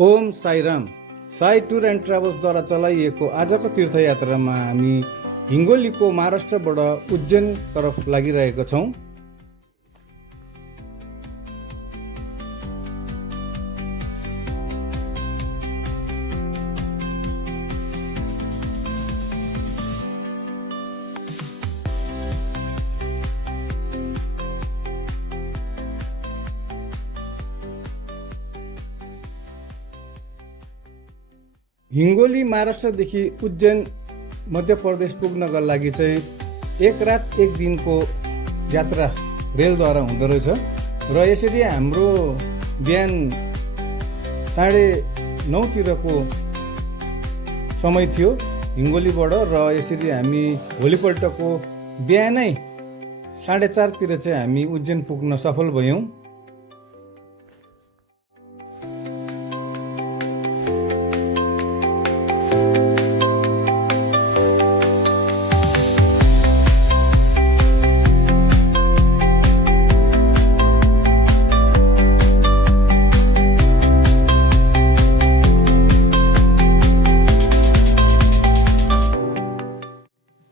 Om Sairam. Sai tour and ट्राभल्सद्वारा चलाइएको आजको तीर्थयात्रामा हामी हिङ्गोलीको महाराष्ट्रबाट उज्जैन तर्फ लागिरहेका छौँ। हिङ्गोली महाराष्ट्रदेखि उज्जैन मध्य प्रदेश पुग्नका लागि चाहिँ एक रात एक दिनको यात्रा रेलद्वारा हुँदो रहेछ र यसरी हाम्रो बिहान 9:30 समय थियो हिङ्गोलीबाट र यसरी हामी भोलिपल्टको बिहानै 4:30 चाहिँ हामी उज्जैन पुग्न सफल भयौँ।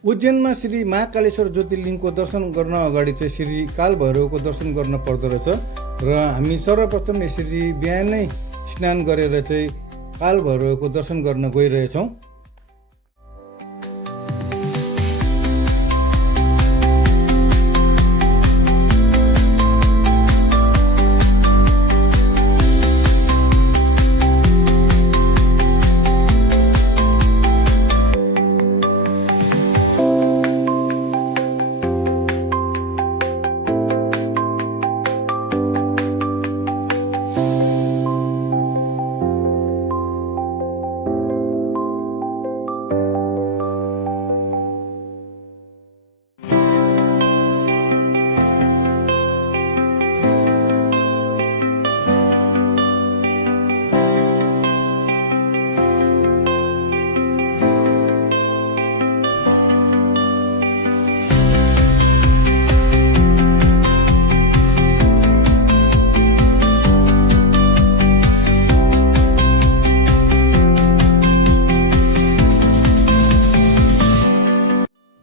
उज्जैनमा श्री महाकालेश्वर ज्योतिर्लिङ्गको दर्शन गर्न अगाडि चाहिँ श्री कालभैरवको दर्शन गर्न पर्दो रहेछ र हामी सर्वप्रथम यसरी बिहानै स्नान गरेर चाहिँ कालभैरवको दर्शन गर्न गइरहेछौँ।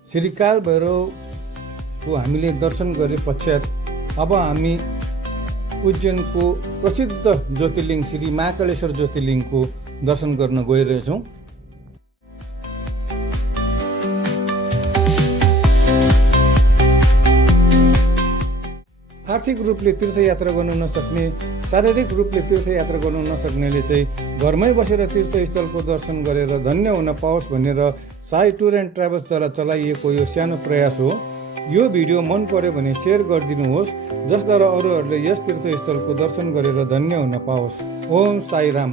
श्री कालभैरवको हामीले दर्शन गरे पश्चात अब हामी उज्जैनको प्रसिद्ध ज्योतिर्लिङ्ग श्री महाकालेश्वर ज्योतिर्लिङ्गको दर्शन गर्न गइरहेछौँ। आर्थिक रूपले तीर्थयात्रा गर्नु नसक्ने, शारीरिक रूपले तीर्थयात्रा गर्नु नसक्नेले चाहिँ घरमै बसेर तीर्थस्थलको दर्शन गरेर धन्य हुन पाओस् भनेर साई टुर एन्ड ट्राभल्सद्वारा चलाइएको यो सानो प्रयास हो। यो भिडियो मन पर्यो भने सेयर गरिदिनुहोस् जसद्वारा अरूहरूले यस तीर्थस्थलको दर्शन गरेर धन्य हुन पाओस्। ओम साईराम।